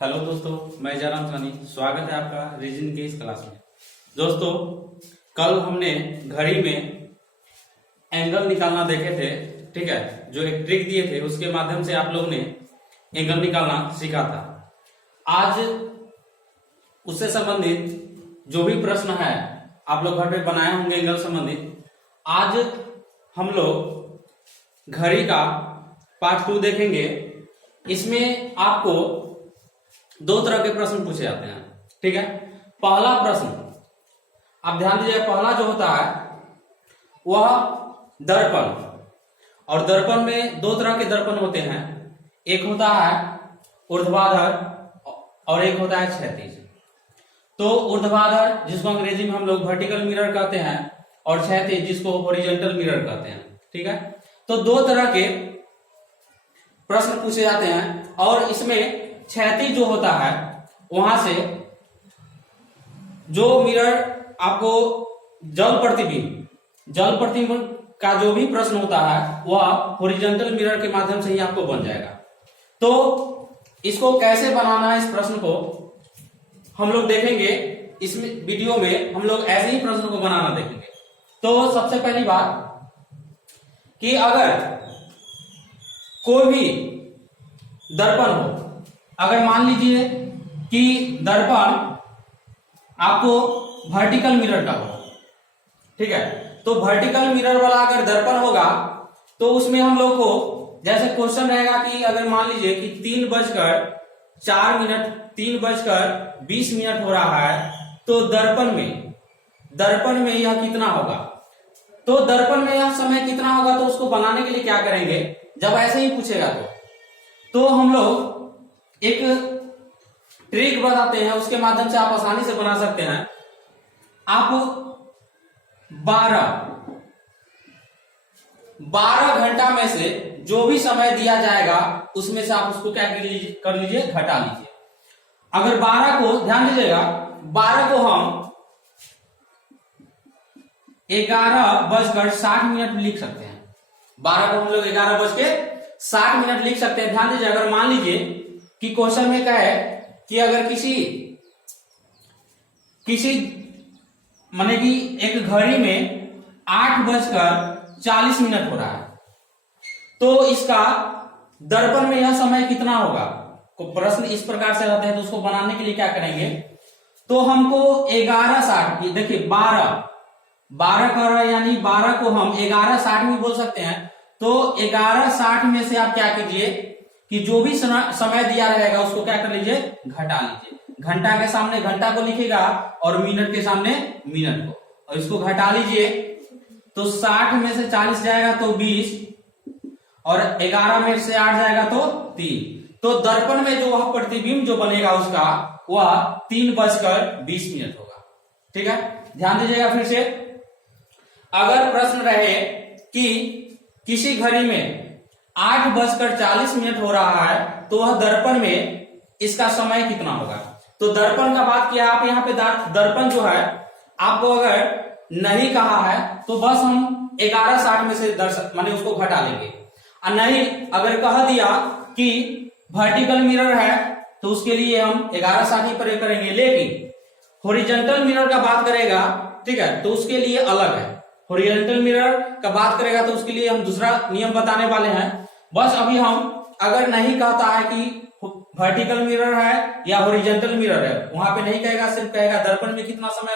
Hello दोस्तों, मैं जयराम सानी। स्वागत है आपका रीजनिंग के इस क्लास में। दोस्तों, कल हमने घड़ी में एंगल निकालना देखे थे, ठीक है। जो एक ट्रिक दिए थे उसके माध्यम से आप लोग ने एंगल निकालना सीखा था। आज उससे संबंधित जो भी प्रश्न है आप लोग घर पे बनाए होंगे एंगल संबंधित, आज हम लोग घड़ी का पार्ट 2 देखेंगे। इसमें आपको दो तरह के प्रश्न पूछे जाते हैं, ठीक है। पहला प्रश्न आप ध्यान दीजिए, पहला जो होता है वह दर्पण, और दर्पण में दो तरह के दर्पण होते हैं। एक होता है ऊर्ध्वाधर और एक होता है क्षैतिज। तो ऊर्ध्वाधर जिसको अंग्रेजी में हम लोग वर्टिकल मिरर कहते हैं, और क्षैतिज जिसको हॉरिजॉन्टल मिरर कहते हैं, ठीक है। तो दो तरह के प्रश्न पूछे जाते हैं, और इसमें क्षैतिज जो होता है वहां से जो मिरर आपको जल प्रतिबिंब का जो भी प्रश्न होता है वह हॉरिजॉन्टल मिरर के माध्यम से ही आपको बन जाएगा। तो इसको कैसे बनाना है, इस प्रश्न को हम लोग देखेंगे। इस वीडियो में हम लोग ऐसे ही प्रश्न को बनाना देखेंगे। तो सबसे पहली बात कि अगर कोई भी दर्पण हो, अगर मान लीजिए कि दर्पण आपको वर्टिकल मिरर का हो, ठीक है। तो वर्टिकल मिरर वाला अगर दर्पण होगा तो उसमें हम लोग को जैसे क्वेश्चन रहेगा कि अगर मान लीजिए कि 3:04 3:20 हो रहा है, तो दर्पण में यह कितना होगा। तो दर्पण में यह समय कितना होगा, तो उसको बनाने के लिए क्या करेंगे, जब ऐसे ही पूछेगा तो हम लोग एक ट्रिक बताते हैं, उसके माध्यम से आप आसानी से बना सकते हैं। आप 12 घंटा में से जो भी समय दिया जाएगा उसमें से आप उसको क्या कर लीजिए, घटा लीजिए। अगर 12 को, ध्यान दीजिएगा, 12 को हम 11:60 लिख सकते हैं। 12 को हम लोग 11:60 लिख सकते हैं। ध्यान दीजिए, अगर मान लीजिए कि क्वेश्चन में क्या है कि अगर किसी माने कि एक घड़ी में 8:40 हो रहा है, तो इसका दर्पण में यह समय कितना होगा। को प्रश्न इस प्रकार से रहते हैं, तो उसको बनाने के लिए क्या करेंगे, तो हमको 11:60, देखिए 12 कर रहा है, यानी 12 को हम 11:60 भी बोल सकते हैं। तो 11:60 में से आप क्या कीजिए कि जो भी समय दिया रहेगा उसको क्या कर लीजिए, घटा लीजिए। घंटा के सामने घंटा को लिखेगा और मिनट के सामने मिनट को, और इसको घटा लीजिए। तो 60 में से 40 जाएगा तो 20, और 11 में से 8 जाएगा तो 3। तो दर्पण में जो वह प्रतिबिंब जो बनेगा उसका वह 3:20 होगा, ठीक है। ध्यान दीजिएगा फिर से, अगर प्रश्न रहे कि किसी घड़ी में 8:40 हो रहा है, तो वह दर्पण में इसका समय कितना होगा। तो दर्पण का बात किया आप यहाँ पे, दर्पण जो है आपको अगर नहीं कहा है तो बस हम 11:60 में से माने उसको घटा लेंगे, और नहीं अगर कह दिया कि वर्टिकल मिरर है तो उसके लिए हम 11:60 ही प्रयोग करेंगे। लेकिन हॉरिजॉन्टल मिरर का बात करेगा, ठीक है, तो उसके लिए अलग है। हॉरिजॉन्टल मिरर का बात करेगा तो उसके लिए हम दूसरा नियम बताने वाले हैं। बस अभी हम अगर नहीं कहता है कि वर्टिकल मिरर है या हॉरिजॉन्टल मिरर है, वहां पे नहीं कहेगा, सिर्फ कहेगा दर्पण में कितना समय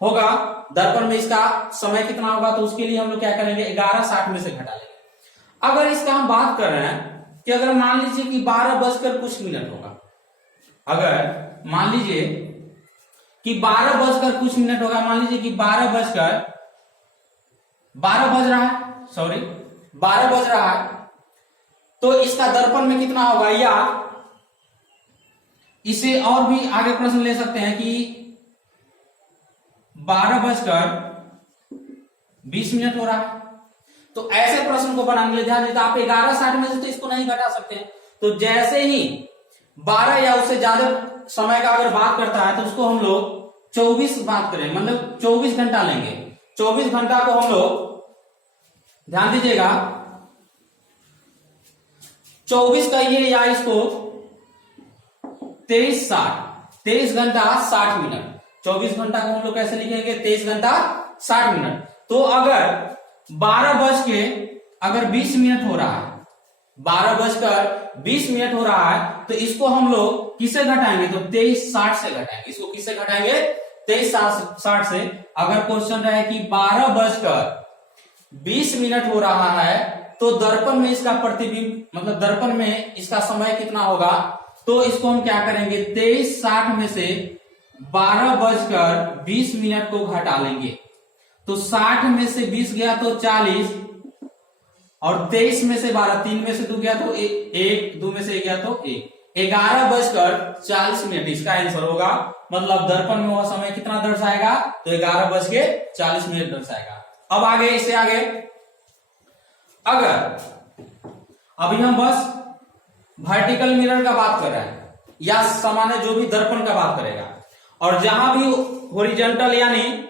होगा, दर्पण में इसका समय कितना होगा, तो उसके लिए हम लोग क्या करेंगे, 11:60 में से घटा लेंगे। अगर इसका हम बात कर रहे हैं कि अगर मान लीजिए कि 12:कुछ होगा, अगर मान लीजिए कि 12:कुछ होगा, मान लीजिए कि 12 बज रहा है, तो इसका दर्पण में कितना होगा, या इसे और भी आगे प्रश्न ले सकते हैं कि 12:20 हो रहा है। तो ऐसे प्रश्न को बनाने के लिए ध्यान दीजिए, आप 11:60 में से तो इसको नहीं घटा सकते हैं। तो जैसे ही 12 या उससे ज्यादा समय का अगर बात करता है तो उसको हम लोग 24 बात करें, मतलब 24 घंटा लेंगे। 24 घंटा को हम लोग, ध्यान दीजिएगा, 24 कहिए या इसको 23 घंटा 60 मिनट। 24 घंटा को हम लोग कैसे लिखेंगे? 23 घंटा 60 मिनट। तो अगर 12:20 हो रहा है, 12:20 हो रहा है, तो इसको हम लोग किससे घटाएंगे? तो 23:60 से घटाएंगे। इसको किससे घटाएंगे? 23:60 से। अगर क्वेश्चन रहे कि 12:20 हो रहा है, तो दर्पण में इसका प्रतिबिंब, मतलब दर्पण में इसका समय कितना होगा? तो इसको हम क्या करेंगे? 23:60 में से 12:20 को घटा लेंगे। तो 60 में से 20 गया तो 40, और 23 में से 12, 3 में से 2 गया तो 1, 2 में से 1 गया तो 1, 11:40 इसका आंसर होगा। मतलब दर्पण में वह समय कितना दर्शाएगा? तो 11:40 दर्शाएगा। अब आगे, इससे आगे, अगर अभी हम बस वर्टिकल मिरर का बात कर रहे हैं, या सामान्य जो भी दर्पण का बात करेगा, और जहां भी हॉरिजॉन्टल यानी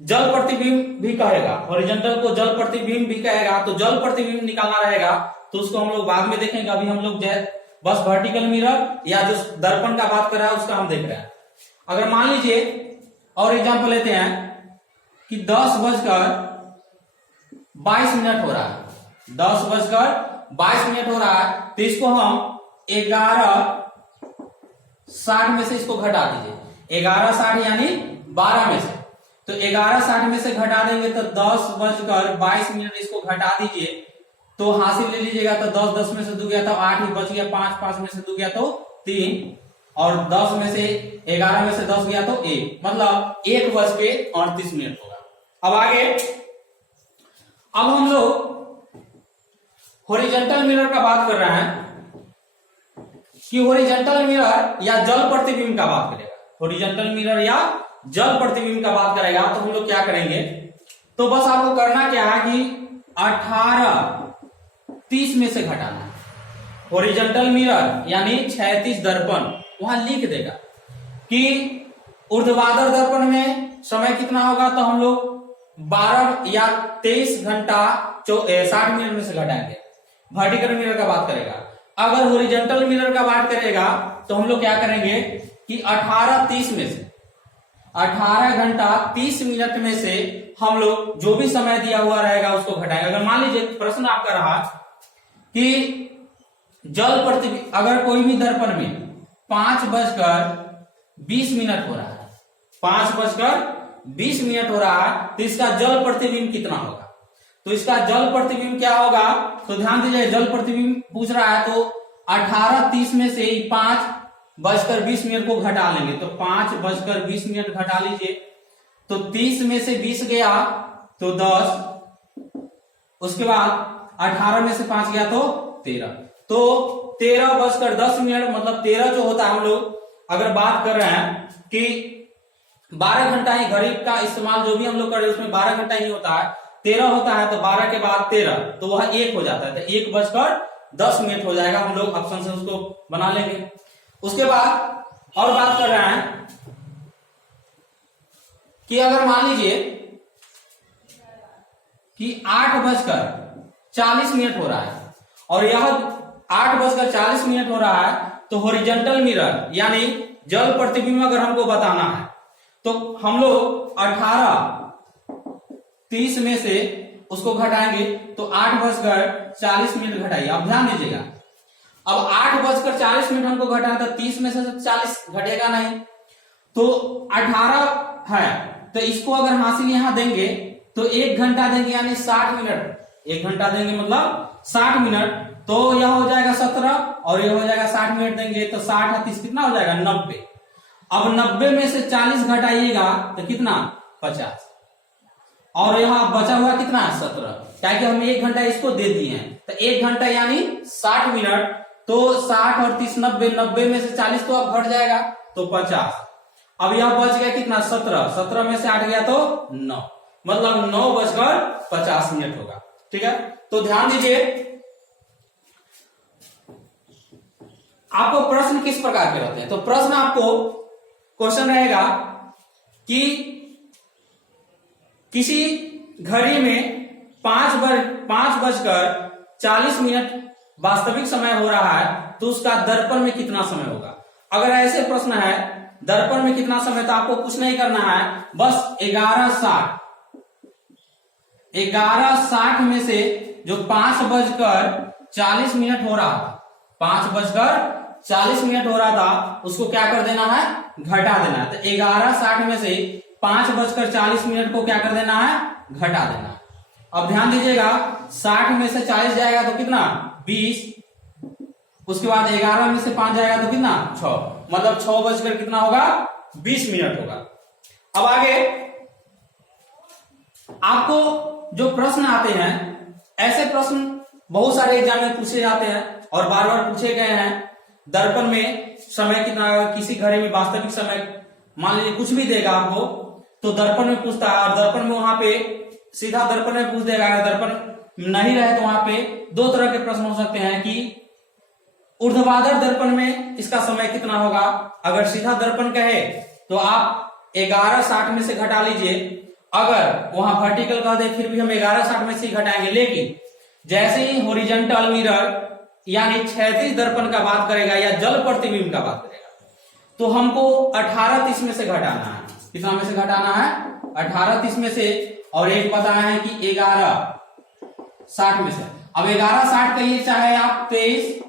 जल प्रतिबिंब भी कहेगा, हॉरिजॉन्टल को जल प्रतिबिंब भी कहेगा, तो जल प्रतिबिंब निकालना रहेगा, तो उसको हम लोग बाद में देखेंगे। अभी हम लोग बस वर्टिकल मिरर या जो दर्पण का बात कर रहा है उसका हम देख रहे हैं। अगर मान लीजिए और एग्जाम्पल लेते हैं कि 10:22 हो रहा है, 10:22 हो रहा है, तो इसको हम 11:60 में से इसको घटा दीजिए। 11:60 यानी 12 में से, तो 11:60 में से घटा देंगे तो 10:22 इसको घटा दीजिए, तो हासिल ले लीजिएगा। तो 10 में से 2 गया तो 8 ही बच गया, 5 में से 2 गया तो 3, और 10 में से 11 में से 10 गया तो 1, मतलब 1:38 होगा। अब आगे, अब हम लोग हॉरिजॉन्टल मिरर का बात कर रहे हैं कि हॉरिजॉन्टल मिरर या जल प्रतिबिंब का बात करेगा। हॉरिजॉन्टल मिरर या जल प्रतिबिंब का बात करेगा, तो हम लोग क्या करेंगे? तो बस आपको करना क्या है कि 18:30 में से घटाना है। हॉरिजॉन्टल मिरर यानी क्षैतिज दर्पण वहां लिख देगा कि ऊर्ध्वाधर दर्पण में समय कितना होगा, तो हम लोग 12 या 23 घंटा 60 मिनट में से घटाएंगे। वर्टिकल मिरर का बात करेगा। अगर हॉरिजॉन्टल मिरर का बात करेगा, तो हम लोग क्या करेंगे कि 18:30 में से 18 घंटा 30 मिनट में से हम लोग जो भी समय दिया हुआ रहेगा उसको घटाएंगे। अगर मान लीजिए प्रश्न आपका रहा कि जल प्रतिबिंब, अगर कोई भी दर्पण में 5:20 हो रहा है, 5:20 हो रहा है, तो इसका जल प्रतिबिंब कितना होगा? तो इसका जल प्रतिबिंब क्या होगा? तो ध्यान दीजिए, जल प्रतिबिंब पूछ रहा है, तो 18:30 में से 5:20 को घटा लेंगे। तो 5:20 घटा लीजिए, तो 30 में से 20 गया तो 10, उसके बाद 18 में से 5 गया तो 13, तो 13:10 मतलब 13 जो होता है, हम लोग अगर बात कर रहे हैं कि 12 घंटा ही घड़ी का इस्तेमाल जो भी हम लोग कर रहे हैं उसमें 12 घंटा ही होता है, 13 होता है, तो 12 के बाद 13, तो वह 1 हो जाता है, तो 1:10 हो जाएगा। हम लोग ऑप्शन से उसको बना लेंगे। उसके बाद और बात कर रहे हैं कि अगर मान लीजिए कि 8:40 हो रहा है, और यह 8:40 हो रहा है, तो हॉरिजॉन्टल मिरर यानी जल प्रतिबिंब अगर हमको बताना है, तो हम लोग 18:30 में से उसको घटाएंगे, तो 8:40 घटाइए। अब ध्यान दीजिएगा, अब 8:40 हमको घटाना था, 30 में से 40 घटेगा नहीं, तो 18 है, तो इसको अगर हासिल यहां देंगे तो 1 घंटा देंगे, यानी 60 मिनट। 1 घंटा देंगे मतलब 60 मिनट, तो यह हो जाएगा 17 और यह हो जाएगा 60 मिनट देंगे, तो 60 30 कितना हो जाएगा? 90। अब 90 में से 40 घटाइएगा तो कितना? 50, और यहाँ बचा हुआ कितना? 17, ताकि हम 1 घंटा इसको दे दिए हैं, तो 1 घंटा यानी 60 मिनट, तो 60 और 30 90, 90 में से 40 तो अब घट जाएगा, तो 50। अब यह बच गया कितना? 17, 17 में से 8 गया तो 9, मतलब 9:50 होगा। ठीक है, तो ध्यान दीजिए, आपको प्रश्न किस प्रकार के रहते हैं? तो प्रश्न आपको क्वेश्चन रहेगा कि किसी घड़ी में 5:40 वास्तविक समय हो रहा है, तो उसका दर्पण में कितना समय होगा? अगर ऐसे प्रश्न है दर्पण में कितना समय, तो आपको कुछ नहीं करना है, बस 11:60 में से जो 5:40 हो रहा था, 5:40 हो रहा था, उसको क्या कर देना है, घटा देना है। तो 11:60 में से 5:40 को क्या कर देना है, घटा देना है। अब ध्यान दीजिएगा 60 में से 40 जाएगा तो कितना, 20, उसके बाद 11 में से 5 जाएगा तो कितना, 6, मतलब 6 कितना होगा, 20 मिनट होगा। अब आगे आपको जो प्रश्न आते हैं, ऐसे प्रश्न बहुत सारे एग्जाम में पूछे जाते हैं और बार बार पूछे गए हैं। दर्पण में समय कितना, किसी घड़ी में वास्तविक समय मान लीजिए कुछ भी देगा आपको, तो दर्पण में पूछता है, और दर्पण में वहां पे सीधा दर्पण में पूछ देगा। अगर दर्पण नहीं रहे तो वहां पे दो तरह के प्रश्न हो सकते हैं कि ऊर्ध्वाधर दर्पण में इसका समय कितना होगा। अगर सीधा दर्पण कहे तो आप 11:60 में से घटा लीजिए, अगर वहां वर्टिकल कह दे फिर भी हम 11:60 में से घटाएंगे। लेकिन जैसे ही हॉरिजॉन्टल मिरर यानी क्षैतिज दर्पण का बात करेगा या जल प्रतिबिंब का बात करेगा, तो हमको 18:30 में से घटाना है। कितना में से घटाना है, 18:30 में से, और एक पता है कि 11:60 में से। अब 11:60 कहिए चाहे आप 23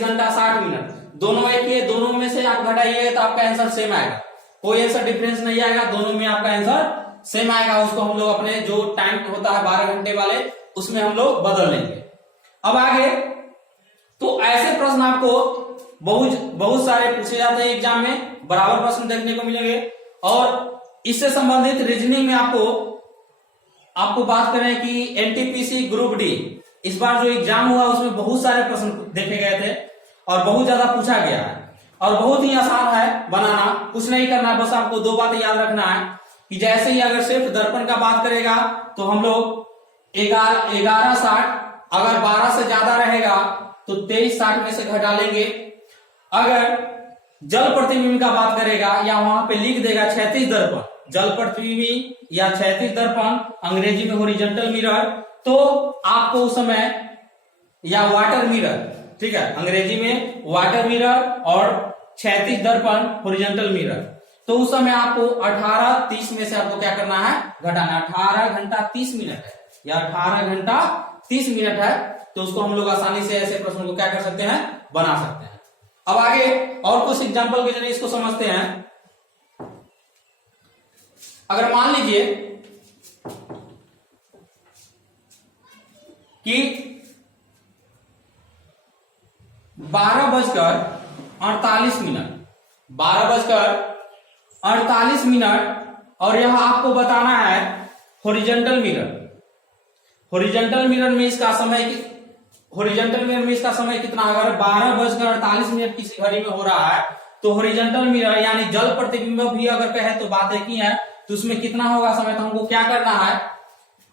घंटा 60 मिनट, दोनों एक ही है, दोनों में से आप घटाइए तो आपका आंसर सेम आएगा, कोई ऐसा डिफरेंस नहीं आएगा, दोनों में आपका आंसर सेम आएगा। उसको हम लोग अपने जो टाइम होता है 12 घंटे वाले, उसमें हम लोग बदल लेंगे। अब आगे तो ऐसे प्रश्न आपको बहुत सारे पूछे जाते हैं एग्जाम में, बराबर प्रश्न देखने को मिलेंगे। और इससे संबंधित रीजनिंग में आपको बात करें कि एनटीपीसी ग्रुप डी इस बार जो एग्जाम हुआ उसमें बहुत सारे प्रश्न देखे गए थे और बहुत ज्यादा पूछा गया है, और बहुत ही आसान है बनाना, कुछ नहीं करना है, बस आपको दो बातें याद रखना है कि जैसे ही अगर सिर्फ दर्पण का बात करेगा तो हम लोग 11:60, अगर 12 से ज्यादा रहेगा तो 23:60 में से घटा लेंगे। अगर जल प्रतिबिंब का बात करेगा या वहां पे लिख देगा क्षैतिज दर्पण, जल प्रतिबिंब या क्षैतिज दर्पण, अंग्रेजी में हॉरिजॉन्टल मिरर, तो आपको उस समय, या वाटर मिरर, ठीक है, अंग्रेजी में वाटर मिरर और क्षैतिज दर्पण हॉरिजॉन्टल मिरर, तो उस समय आपको 18:30 में से आपको क्या करना है, घटाना। 18 घंटा 30 मिनट है या 18 घंटा 30 मिनट है, तो उसको हम लोग आसानी से ऐसे प्रश्न को क्या कर सकते हैं, बना सकते हैं। अब आगे और कुछ एग्जाम्पल के जरिए इसको समझते हैं। अगर मान लीजिए कि 12:48 और यह आपको बताना है हॉरिजॉन्टल मिरर। हॉरिजॉन्टल मिरर में इसका समय कितना, अगर 12:48 किसी घड़ी में हो रहा है तो हॉरिजॉन्टल मिरर यानी जल प्रतिबिंब भी अगर कहे तो बात एक ही है, तो उसमें कितना होगा समय, तो हमको क्या करना है,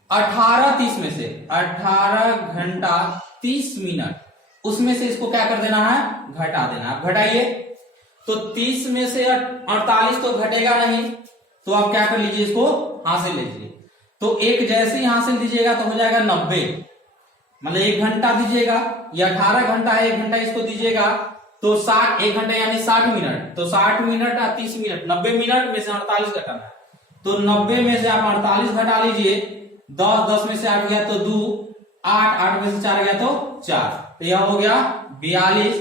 18:30 में से 18 घंटा 30 मिनट, उसमें से इसको क्या कर देना है, घटा देना है। घटाइए तो 30 में से 48 तो घटेगा नहीं, तो आप क्या कर लीजिए, इसको हासिल लीजिए। तो एक जैसे ही हासिल दीजिएगा तो हो जाएगा 90, मतलब 1 घंटा दीजिएगा, या 18 घंटा है 1 घंटा इसको दीजिएगा, तो 1 घंटा यानी 60 मिनट, तो 60 मिनट और 30 मिनट, 90 मिनट में से 48 घटाना है, तो 90 में से आप 48 घटा लीजिए, 10 में से 8 गया तो 2, 8 में से 4 गया तो 4, तो यह हो गया 42।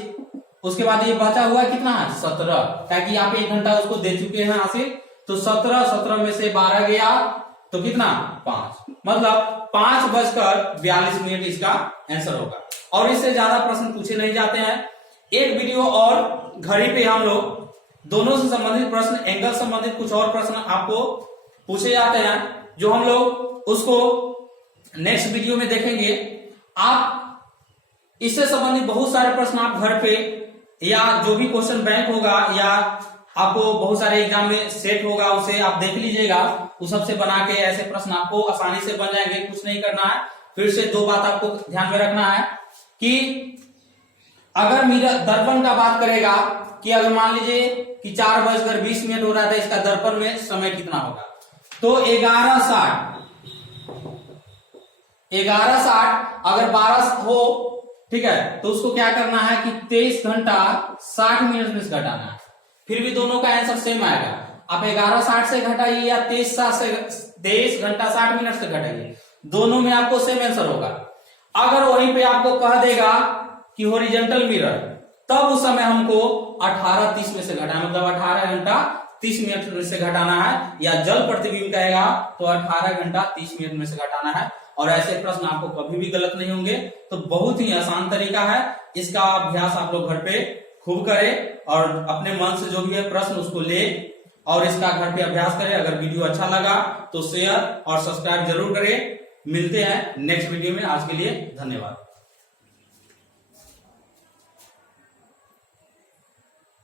उसके बाद ये बचा हुआ कितना है, 17, ताकि आप 1 घंटा उसको दे चुके हैं हासिल, तो 17 में से 12 गया तो कितना, 5, मतलब 5:42 इसका आंसर होगा। और इससे ज्यादा प्रश्न पूछे नहीं जाते हैं। एक वीडियो और घड़ी पे हम लोग दोनों से संबंधित प्रश्न, एंगल संबंधित कुछ और प्रश्न आपको पूछे जाते हैं, जो हम लोग उसको नेक्स्ट वीडियो में देखेंगे। आप इससे संबंधित बहुत सारे प्रश्न आप घर पे, या जो भी क्वेश्चन बैंक होगा या आपको बहुत सारे एग्जाम में सेट होगा, उसे आप देख लीजिएगा, उस सबसे बना के ऐसे प्रश्न आपको आसानी से बन जाएंगे। कुछ नहीं करना है, फिर से 2 बात आपको ध्यान में रखना है कि अगर मिरर दर्पण का बात करेगा कि अगर मान लीजिए कि 4:20 हो रहा था, इसका दर्पण में समय कितना होगा, तो 11:60 अगर 12 हो ठीक है, तो उसको क्या करना है कि 23 घंटा 60 मिनट में से घटाना है, फिर भी दोनों का आंसर सेम आएगा। आप 11:60 से घटाइए या 23 घंटा 60 मिनट से घटाइए, दोनों में आपको सेम आंसर होगा। अगर वहीं पे आपको कह देगा कि हॉरिजॉन्टल मिरर, तब उस समय हमको 18:30 में से घटाना, मतलब 18 घंटा 30 मिनट में से घटाना है, या जल प्रतिबिंब कहेगा तो 18 घंटा 30 मिनट में से घटाना है। और ऐसे प्रश्न आपको कभी भी गलत नहीं होंगे। तो बहुत ही आसान तरीका है, इसका अभ्यास आप लोग घर पे खूब करें और अपने मन से जो भी है प्रश्न उसको ले और इसका घर पे अभ्यास करें। अगर वीडियो अच्छा लगा तो शेयर और सब्सक्राइब जरूर करें। मिलते हैं नेक्स्ट वीडियो में, आज के लिए धन्यवाद।